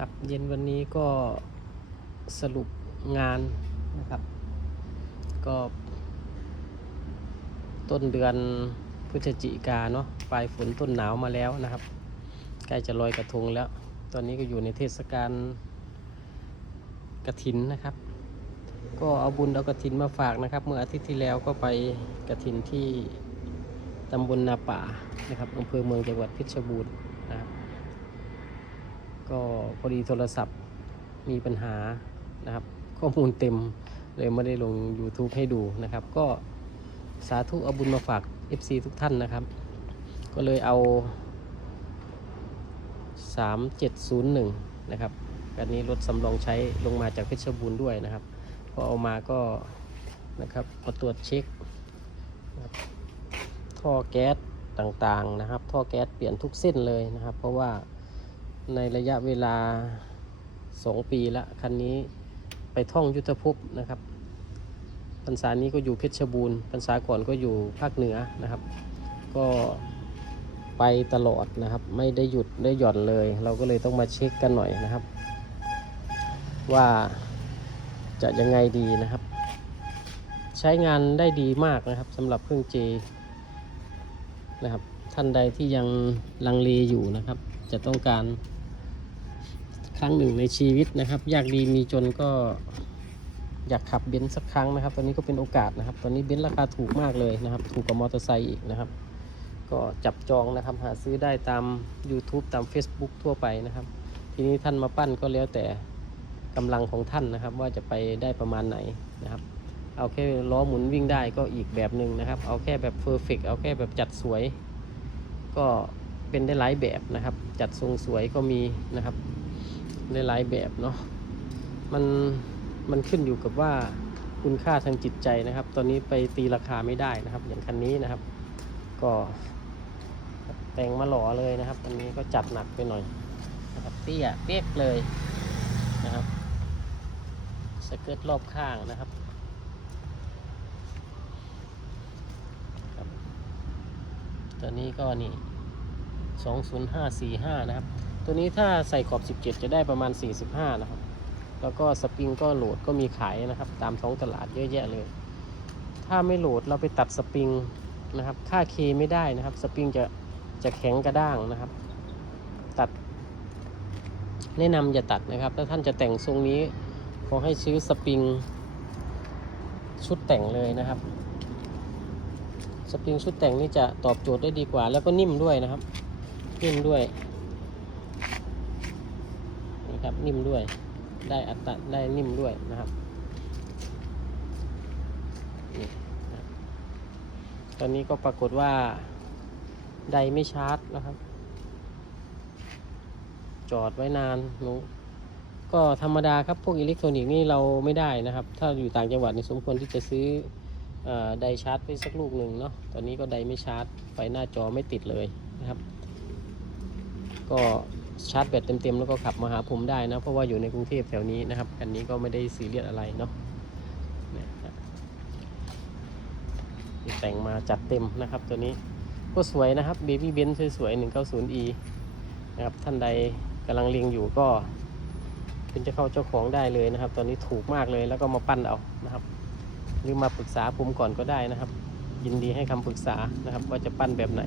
ครับเย็นวันนี้ก็สรุปงานนะครับ ก็ ต้นเดือนพฤศจิกาเนาะปลายฝนต้นหนาวมาแล้วนะครับ ใกล้จะลอยกระทงแล้ว ตอนนี้ก็อยู่ในเทศกาลกระถินนะครับ ก็เอาบุญเอากระถินมาฝากนะครับ เมื่ออาทิตย์ที่แล้วก็ไปกระถินที่ตำบลนาป่านะครับอำเภอเมืองจังหวัดเพชรบูรณ์นะครับ ก็พอดีโทรศัพท์มีปัญหานะครับ ข้อมูลเต็มเลยไม่ได้ลง YouTube ให้ดูนะครับ ก็สาธุเอาบุญมาฝาก FC ทุกท่านนะครับ ก็เลยเอา 3701 นะครับกันนี้รถสำรองใช้ลงมาจากเพชรบูรณ์ด้วยนะครับ พอเอามาก็นะครับมาตรวจเช็ค ท่อแก๊สต่างๆนะครับ ท่อแก๊สเปลี่ยนทุกเส้นเลยนะครับ เพราะว่า ในระยะเวลา 2 ปีละคันนี้ไปท่องยุทธภพนะครับพรรษานี้ก็อยู่เพชรบูรณ์พรรษาก่อนก็อยู่ภาคเหนือนะครับ ก็ไปตลอดนะครับ ไม่ได้หยุดได้หย่อนเลย เราก็เลยต้องมาเช็คกันหน่อยนะครับ ว่าจะยังไงดีนะครับ ใช้งานได้ดีมากนะครับสำหรับเครื่องเจนะครับ ท่านใดที่ยังลังเลอยู่นะครับ จะต้องการ รั้งหนึ่งในชีวิตนะครับอยากดีมีจนก็อยากขับเบนซ์สักครั้งนะครับ ตอนนี้ก็เป็นโอกาสนะครับ ตอนนี้เบนซ์ราคาถูกมากเลยนะครับ ถูกกว่ามอเตอร์ไซค์อีกนะครับ ก็จับจองนะครับหาซื้อได้ตาม YouTube ตาม Facebook ทั่วไปนะครับ ทีนี้ท่านมาปั้นก็แล้วแต่กำลังของท่านนะครับ ว่าจะไปได้ประมาณไหนนะครับ เอาแค่ล้อหมุนวิ่งได้ก็อีกแบบหนึ่งนะครับ เอาแค่แบบเพอร์เฟกเอาแค่แบบจัดสวย ก็เป็นได้หลายแบบนะครับ จัดทรงสวยก็มีนะครับ หลายแบบเนาะมันมันขึ้นอยู่กับว่าคุณค่าทางจิตใจนะครับ ตอนนี้ไปตีราคาไม่ได้นะครับ อย่างคันนี้นะครับ ก็แต่งมาหล่อเลยนะครับอันนี้ก็จัดหนักไปหน่อยนะครับเตี้ยเป๊กเลยนะครับสเกิร์ตรอบข้างนะครับครับตัวนี้ก็นี่ 20545 นะครับ ตัวนี้ถ้าใส่ขอบ 17 จะได้ประมาณ 45 นะครับ แล้วก็สปริงก็โหลดก็มีขายนะครับ ตามท้องตลาดเยอะแยะเลย ถ้าไม่โหลดเราไปตัดสปริงนะครับ ค่าเคไม่ได้นะครับ สปริงจะจะแข็งกระด้างนะครับ ตัด แนะนำอย่าตัดนะครับ ถ้าท่านจะแต่งทรงนี้ขอให้ซื้อสปริงชุดแต่งเลยนะครับ สปริงชุดแต่งนี่จะตอบโจทย์ได้ดีกว่า แล้วก็นิ่มด้วยนะครับ นิ่มด้วย นิ่มด้วย ได้อัตราได้นิ่มด้วยนะครับนี่ตอนนี้ก็ปรากฏว่าไดไม่ชาร์จนะครับ จอดไว้นานหนูก็ธรรมดาครับพวกอิเล็กทรอนิกส์นี่เราไม่ได้นะครับ ถ้าอยู่ต่างจังหวัดนี่สมควรที่จะซื้อออไดชาร์จไปสักลูกหนึ่งเนาะตอนนี้ก็ไดไม่ชาร์จไฟหน้าจอไม่ติดเลยนะครับ ก็ ชาร์จแบตเต็มๆแล้วก็ขับมาหาผมได้นะ เพราะว่าอยู่ในกรุงเทพแถวนี้นะครับอันนี้ก็ไม่ได้ซีเรียสอะไรเนาะเนี่ยนะแต่งมาจัดเต็มนะครับตัวนี้ก็สวยนะครับ Baby b e n สวยๆ 190e นะครับท่านใดกำลังเลียงอยู่ก็เป็นจ้าเข้าเจ้าของได้เลยนะครับ ตอนนี้ถูกมากเลยแล้วก็มาปั้นเอานะครับ หรือมาปรึกษาผมก่อนก็ได้นะครับ ยินดีให้คำปรึกษานะครับ ว่าจะปั้นแบบไหน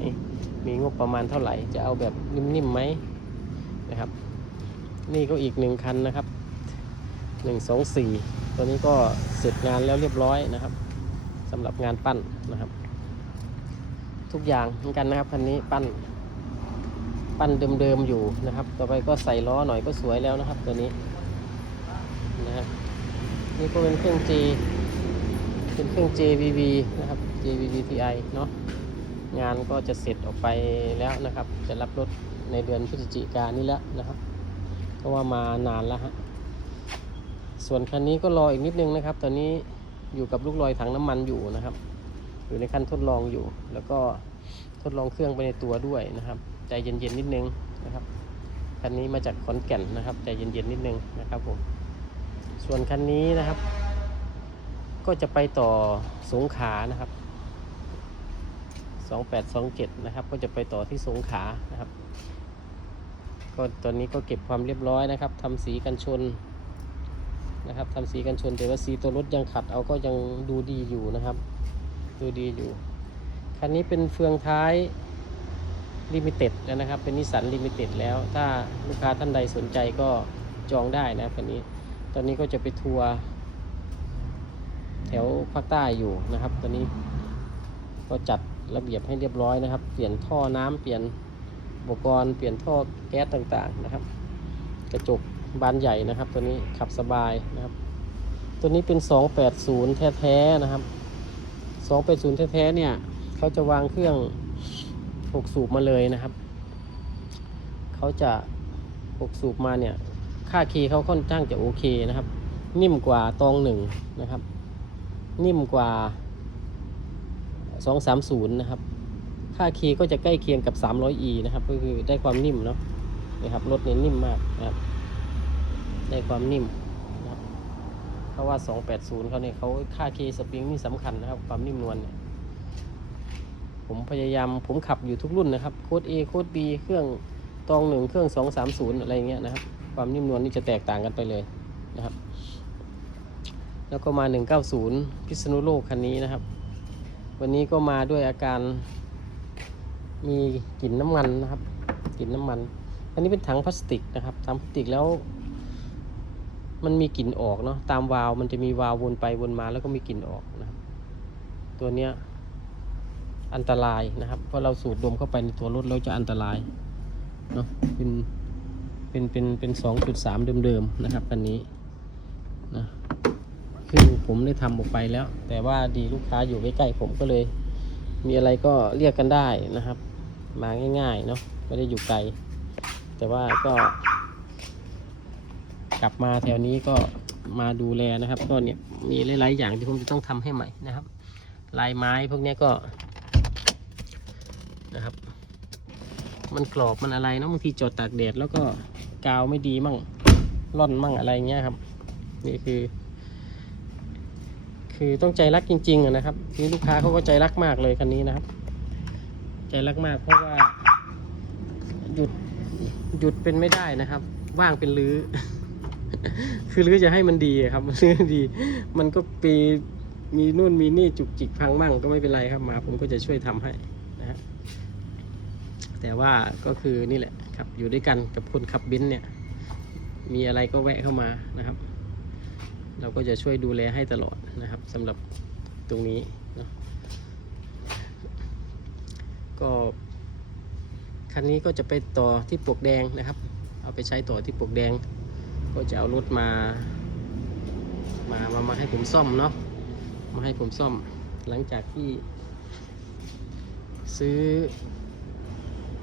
มีงบประมาณเท่าไหร่ จะเอาแบบนิ่มๆไหม นะครับ นี่ก็อีกหนึ่งคันนะครับหนึ่งสองสี่ตัวนี้ก็เสร็จงานแล้วเรียบร้อยนะครับสำหรับงานปั้นนะครับ ทุกอย่างเหมือนกันนะครับคันนี้ปั้น ปั้นเดิมๆอยู่นะครับ ต่อไปก็ใส่ล้อหน่อยก็สวยแล้วนะครับ ตัวนี้นะครับนี่ก็เป็นเครื่อง J เป็นเครื่อง JVV นะครับ JVV TI เนาะงานก็จะเสร็จออกไปแล้วนะครับ จะรับรถ ในเดือนพฤศจิกายนนี้แล้วนะครับเพราะว่ามานานแล้วฮะส่วนคันนี้ก็รออีกนิดนึงนะครับ ตอนนี้อยู่กับลูกลอยถังน้ำมันอยู่นะครับ อยู่ในขั้นทดลองอยู่ แล้วก็ทดลองเครื่องไปในตัวด้วยนะครับใจเย็นๆนิดนึงนะครับคันนี้มาจากขอนแก่นนะครับใจเย็นๆนิดนึงนะครับผมส่วนคันนี้นะครับ ก็จะไปต่อสงขานะครับ 2827 นะครับ ก็จะไปต่อที่สงขานะครับ ก็ตอนนี้ก็เก็บความเรียบร้อยนะครับทำสีกันชนนะครับทำสีกันชนแต่ว่าสีตัวรถยังขัดเอาก็ยังดูดีอยู่นะครับ ดูดีอยู่คันนี้เป็นเฟืองท้ายลิมิเต็ดแล้วนะครับ เป็นนิสสันลิมิเต็ดแล้ว ถ้าลูกค้าท่านใดสนใจก็จองได้นะคันนี้ ตอนนี้ก็จะไปทัวร์แถวภาคใต้อยู่นะครับ ตอนนี้ก็จัดระเบียบให้เรียบร้อยนะครับ เปลี่ยนท่อน้ำเปลี่ยน อุปกรณ์เปลี่ยนท่อแก๊สต่างๆนะครับ กระจกบานใหญ่นะครับ ตัวนี้ขับสบายนะครับ ตัวนี้เป็น 280 แท้ๆนะครับ 280 แท้ๆเนี่ยเขาจะวางเครื่อง6สูบมาเลยนะครับเขาจะ6สูบมาเนี่ยค่าคีย์เขาค่อนข้างจะโอเคนะครับ นิ่มกว่าตองหนึ่งนะครับ นิ่มกว่า 230 นะครับ ค่าคีก็จะใกล้เคียงกับ 300e นะครับ ก็คือได้ความนิ่มเนาะนะครับรถเนี่ยนิ่มมากนะครับ ได้ความนิ่มนะครับเพราะว่า 280เขาเนี่ยเขาค่าคีสปริงนี่สำคัญนะครับ ความนิ่มนวลเนี่ยผมพยายามผมขับอยู่ทุกรุ่นนะครับโค้ด A โค้ด B เครื่องตองหนึ่งเครื่อง 230 อะไรเงี้ยนะครับ ความนิ่มนวลนี่จะแตกต่างกันไปเลยนะครับ แล้วก็มา 190 พิษณุโลกคันนี้นะครับ วันนี้ก็มาด้วยอาการ มีกลิ่นน้ำมันนะครับกลิ่นน้ำมัน อันนี้เป็นถังพลาสติกนะครับถังพลาสติกแล้ว มันมีกลิ่นออกเนาะตามวาล์วมันจะมีวาล์ววนไปวนมาแล้วก็มีกลิ่นออกนะครับ ตัวเนี้ยอันตรายนะครับ เพราะเราสูดดมเข้าไปในตัวรถแล้วจะอันตรายเนาะเป็นเป็นเป็นเป็นสองจุดสามเดิมๆนะครับอันนี้นะคือผมได้ทำออกไปแล้ว แต่ว่าดีลูกค้าอยู่ใกล้ๆผมก็เลย มีอะไรก็เรียกกันได้นะครับ มาง่ายๆเนาะไม่ได้อยู่ไกล แต่ว่าก็ กลับมาแถวนี้ก็มาดูแลนะครับ ก็เนี่ยมีหลายๆอย่างที่ผมจะต้องทำให้ใหม่นะครับ ลายไม้พวกเนี้ยก็นะครับ มันกรอบมันอะไรเนาะบางทีจอดตากแดดแล้วก็กาวไม่ดีมั่งร่อนมั่งอะไรเงี้ยครับ นี่คือ คือต้องใจรักจริงๆนะครับนี่ลูกค้าเขาก็ใจรักมากเลยคันนี้นะครับ ใจรักมากเพราะว่าหยุดหยุดเป็นไม่ได้นะครับ ว่างเป็นรื้อ คือรื้อจะให้มันดีครับรื้อดี มันก็ปีมีนู่นมีนี่จุกจิกพังมั่งก็ไม่เป็นไรครับมาผมก็จะช่วยทำให้นะฮะแต่ว่าก็คือนี่แหละครับอยู่ด้วยกันกับคนขับบนซ์เนี่ย มีอะไรก็แวะเข้ามานะครับ เราก็จะช่วยดูแลให้ตลอดนะครับสำหรับตรงนี้เนาะ ก็คันนี้ก็จะไปต่อที่ปลวกแดงนะครับ เอาไปใช้ต่อที่ปลวกแดง ก็จะเอารถมา มามามาให้ผมซ่อมเนาะมาให้ผมซ่อมหลังจากที่ ซื้อ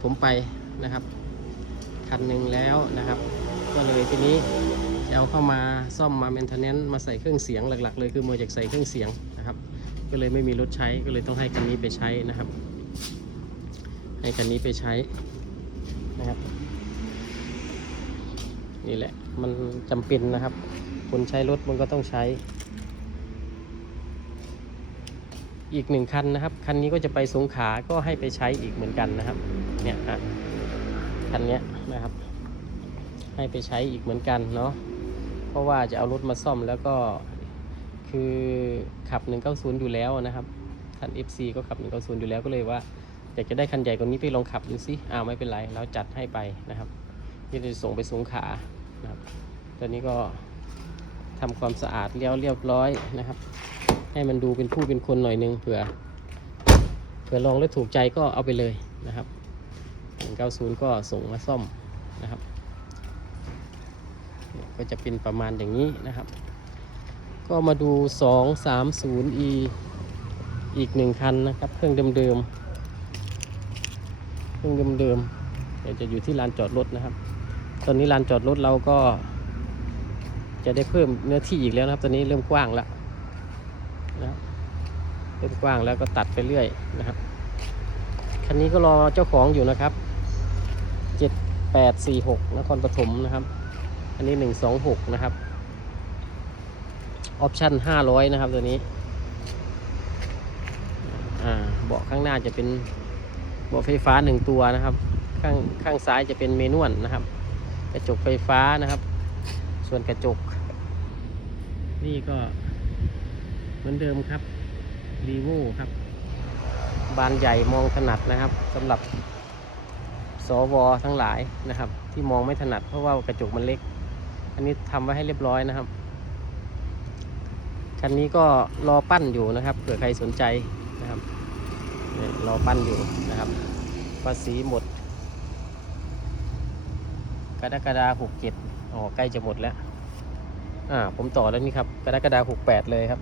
ผมไปนะครับคันหนึ่งแล้วนะครับ ก็เลยทีนี้จะเอาเข้ามาซ่อมมาเมนเทนเนนมาใส่เครื่องเสียงหลัก ๆ เลยคือมาจากใส่เครื่องเสียงนะครับ ก็เลยไม่มีรถใช้ก็เลยต้องให้คันนี้ไปใช้นะครับ ให้คันนี้ไปใช้นะครับ นี่แหละมันจำเป็นนะครับคนใช้รถมันก็ต้องใช้ อีกหนึ่งคันนะครับ คันนี้ก็จะไปสงขาก็ให้ไปใช้อีกเหมือนกันนะครับ เนี่ยฮะคันนี้นะครับ ให้ไปใช้อีกเหมือนกันเนาะเพราะว่าจะเอารถมาซ่อมแล้วก็คือขับ 190 อยู่แล้วนะครับคัน FC ก็ขับ 190 อยู่แล้วก็เลยว่า อยากจะได้คันใหญ่กว่านี้ไปลองขับดูสิอ้าวไม่เป็นไร เราจัดให้ไปนะครับที่จะส่งไปสงขานะครับ ตอนนี้ก็ทำความสะอาดเรียวเรียบร้อยนะครับ ให้มันดูเป็นผู้เป็นคนหน่อยนึงเผื่อ เผื่อลองแล้วถูกใจก็เอาไปเลยนะครับ190 ก็ส่งมาซ่อมนะครับ ก็จะเป็นประมาณอย่างนี้นะครับ ก็มาดู 230e อีกหนึ่งคันนะครับ เครื่องเดิมๆ รื่องเดิมๆเดี๋ยวจะอยู่ที่ลานจอดรถนะครับ ตอนนี้ลานจอดรถเราก็ จะได้เพิ่มเนื้อที่อีกแล้วนะครับ ตอนนี้เริ่มกว้างแล้วนะครับเริ่มกว้างแล้วก็ตัดไปเรื่อยนะครับคันนี้ก็รอเจ้าของอยู่นะครับ7846นครปฐมนะครับ อันนี้126นะครับออปชั่น500นะครับตัวนี้อ่าเบาะข้างหน้าจะเป็น เบาะไฟฟ้า1ตัวนะครับ ข้างข้างซ้ายจะเป็นเมนวลนะครับ กระจกไฟฟ้านะครับ ส่วนกระจก นี่ก็เหมือนเดิมครับรีโวครับ บานใหญ่มองถนัดนะครับสำหรับสวทั้งหลายนะครับ ที่มองไม่ถนัดเพราะว่ากระจกมันเล็ก อันนี้ทำไว้ให้เรียบร้อยนะครับคันนี้ก็รอปั้นอยู่นะครับเผื่อใครสนใจนะครับ รอปั้นอยู่นะครับภาษีหมด กรกฎาหกเจ็ดอ๋อใกล้จะหมดแล้ว อ่า ผมต่อแล้วนี่ครับ กรกฎาหกแปดเลยครับ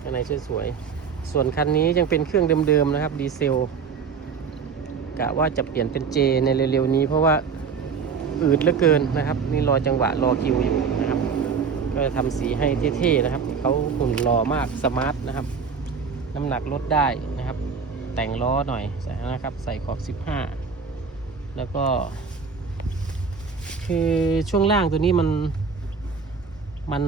ข้างในสวยๆส่วนคันนี้ยังเป็นเครื่องเดิมๆนะครับ ดีเซลกะว่าจะเปลี่ยนเป็นเจในเร็วๆนี้เพราะว่าอืดเหลือเกินนะครับ นี่รอจังหวะรอคิวอยู่นะครับ ก็จะทำสีให้เท่ๆนะครับเขาหุ่นหล่อมากสมาร์ทนะครับ น้ำหนักลดได้นะครับ แต่งล้อหน่อยใส่นะครับ ใส่ขอบ 15 แล้วก็ คือช่วงล่างตัวนี้มันมัน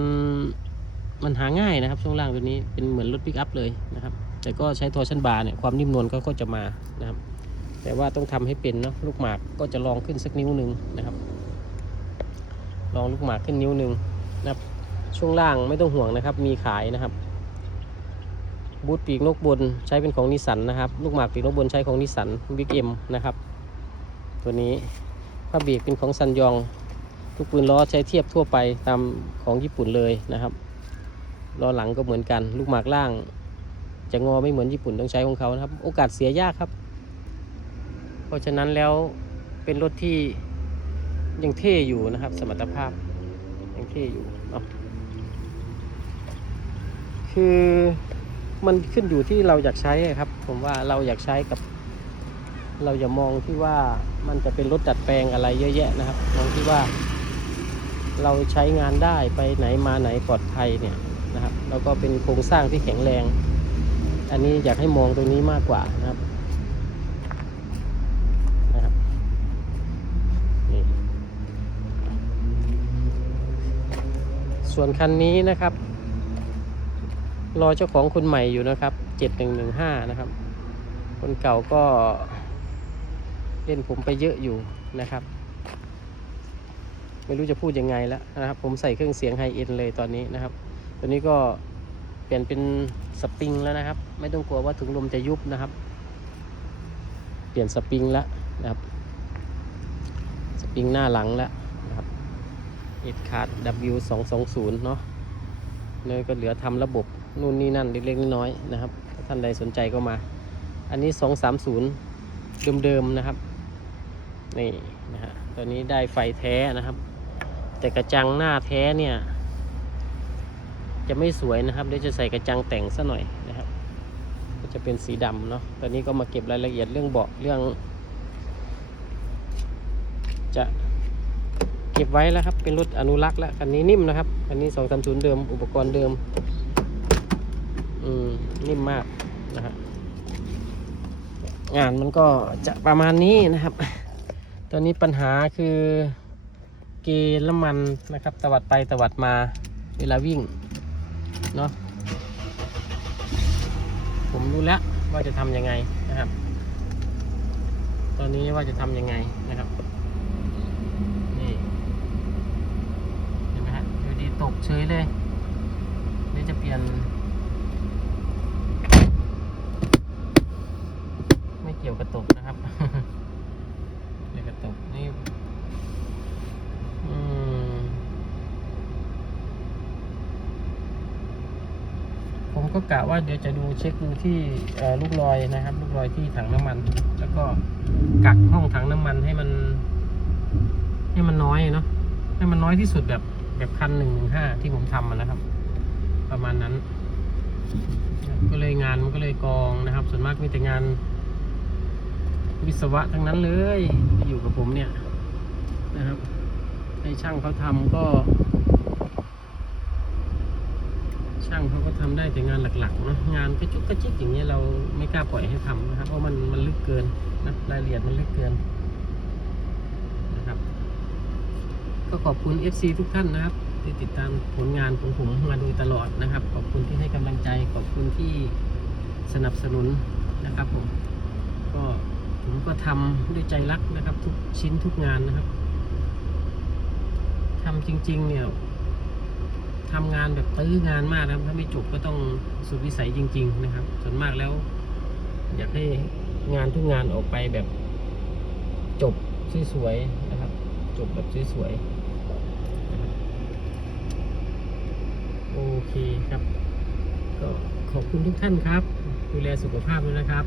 มันหาง่ายนะครับ ช่วงล่างตัวนี้เป็นเหมือนรถปิกอัพเลยนะครับ แต่ก็ใช้ทอร์ชันบาร์เนี่ยความนิ่มนวลก็ก็จะมานะครับ แต่ว่าต้องทำให้เป็นเนาะลูกหมากก็จะลองขึ้นสักนิ้วหนึ่งนะครับ ลองลูกหมากขึ้นนิ้วหนึ่งนะครับ ช่วงล่างไม่ต้องห่วงนะครับ มีขายนะครับ บูทปีกนกบนใช้เป็นของนิสันนะครับ ลูกหมากปีกนกบนใช้ของนิสันบิ๊กเอ็มนะครับ ตัวนี้ผ้าเบรกเป็นของซันยอง ทุกปืนล้อใช้เทียบทั่วไปตามของญี่ปุ่นเลยนะครับล้อหลังก็เหมือนกัน ลูกหมากล่าง จะงอไม่เหมือนญี่ปุ่นต้องใช้ของเขานะครับ โอกาสเสียยากครับ เพราะฉะนั้นแล้วเป็นรถที่ยังเท่อยู่นะครับ สมรรถภาพยังเท่อยู่คือ มันขึ้นอยู่ที่เราอยากใช้ครับ ผมว่าเราอยากใช้กับ เราอย่ามองที่ว่ามันจะเป็นรถดัดแปลงอะไรเยอะแยะนะครับ มองที่ว่า เราใช้งานได้ไปไหนมาไหนปลอดภัยเนี่ยนะครับ แล้วก็เป็นโครงสร้างที่แข็งแรง อันนี้อยากให้มองตรงนี้มากกว่านะครับนะครับนี่ส่วนคันนี้นะครับ รอเจ้าของคนใหม่อยู่นะครับ7115นะครับ คนเก่าก็เล่นผมไปเยอะอยู่นะครับ ไม่รู้จะพูดยังไงแล้วนะครับ ผมใส่เครื่องเสียงไฮเอ็นเลยตอนนี้นะครับ ตัวนี้ก็เปลี่ยนเป็นสปริงแล้วนะครับ ไม่ต้องกลัวว่าถุงลมจะยุบนะครับ เปลี่ยนสปริงแล้วนะครับ สปริงหน้าหลังแล้วนะครับเอ็ดคาร์ด W 2 2 0เนาะเลยก็เหลือทำระบบ นู่นนี่นั่นเล็กๆน้อยๆนะครับ ถ้าท่านใดสนใจก็มา อันนี้ 230 เดิมๆนะครับ นี่นะฮะตัวนี้ได้ไฟแท้นะครับ แต่กระจังหน้าแท้เนี่ย จะไม่สวยนะครับเดี๋ยวจะใส่กระจังแต่งซะหน่อยนะครับ ก็จะเป็นสีดำเนาะตอนนี้ก็มาเก็บรายละเอียดเรื่องเบาะเรื่อง จะเก็บไว้แล้วครับ เป็นรถอนุรักษ์แล้วคันนี้นิ่มนะครับคันนี้ 230 เดิม อุปกรณ์เดิม อืมนิ่มมากนะฮะงานมันก็จะประมาณนี้นะครับ ตอนนี้ปัญหาคือเกณฑ์น้ำมันนะครับ ตวัดไปตวัดมาเวลาวิ่งเนาะผมรู้แล้วว่าจะทำยังไงนะครับ ตอนนี้ว่าจะทำยังไงนะครับนี่เห็นไหมฮะอยู่ดีตกเฉยเลยนี่จะเปลี่ยน ไม่เกี่ยวกับตกนะครับเกี่ยวกับตกนี่ผมก็กะว่าเดี๋ยวจะดูเช็คดูที่ลูกรอยนะครับ ลูกรอยที่ถังน้ำมัน แล้วก็กักห้องถังน้ำมันให้มัน ให้มันน้อยเนาะให้มันน้อยที่สุดแบบแบบคันหนึ่งห้าที่ผมทำอะนะครับ ประมาณนั้น ก็เลยงานมันก็เลยกองนะครับ ส่วนมากมีแต่งาน วิศวะทั้งนั้นเลยที่อยู่กับผมเนี่ยนะครับให้ช่างเขาทำก็ ช่างเขาก็ทำได้แต่งานหลักๆนะงานกระจุกกระจิกอย่างเงี้ยเราไม่กล้าปล่อยให้ทำนะครับ เพราะมันมันลึกเกินนะรายละเอียดมันลึกเกินนะครับ ก็ขอบคุณ FC ทุกท่านนะครับที่ติดตามผลงานของผมมาโดยตลอดนะครับ ขอบคุณที่ให้กำลังใจขอบคุณที่สนับสนุนนะครับผมก็ ผมก็ทำด้วยใจรักนะครับ ทุกชิ้นทุกงานนะครับทำจริง ๆ เนี่ยทำงานแบบตื้องานมากนะครับถ้าไม่จบก็ต้องสุดวิสัยจริง ๆ นะครับ ส่วนมากแล้ว อยากให้งานทุกงานออกไปแบบจบสวยๆนะครับ จบแบบสวยๆโอเคครับ ก็ขอบคุณทุกท่านครับ ดูแลสุขภาพด้วยนะครับ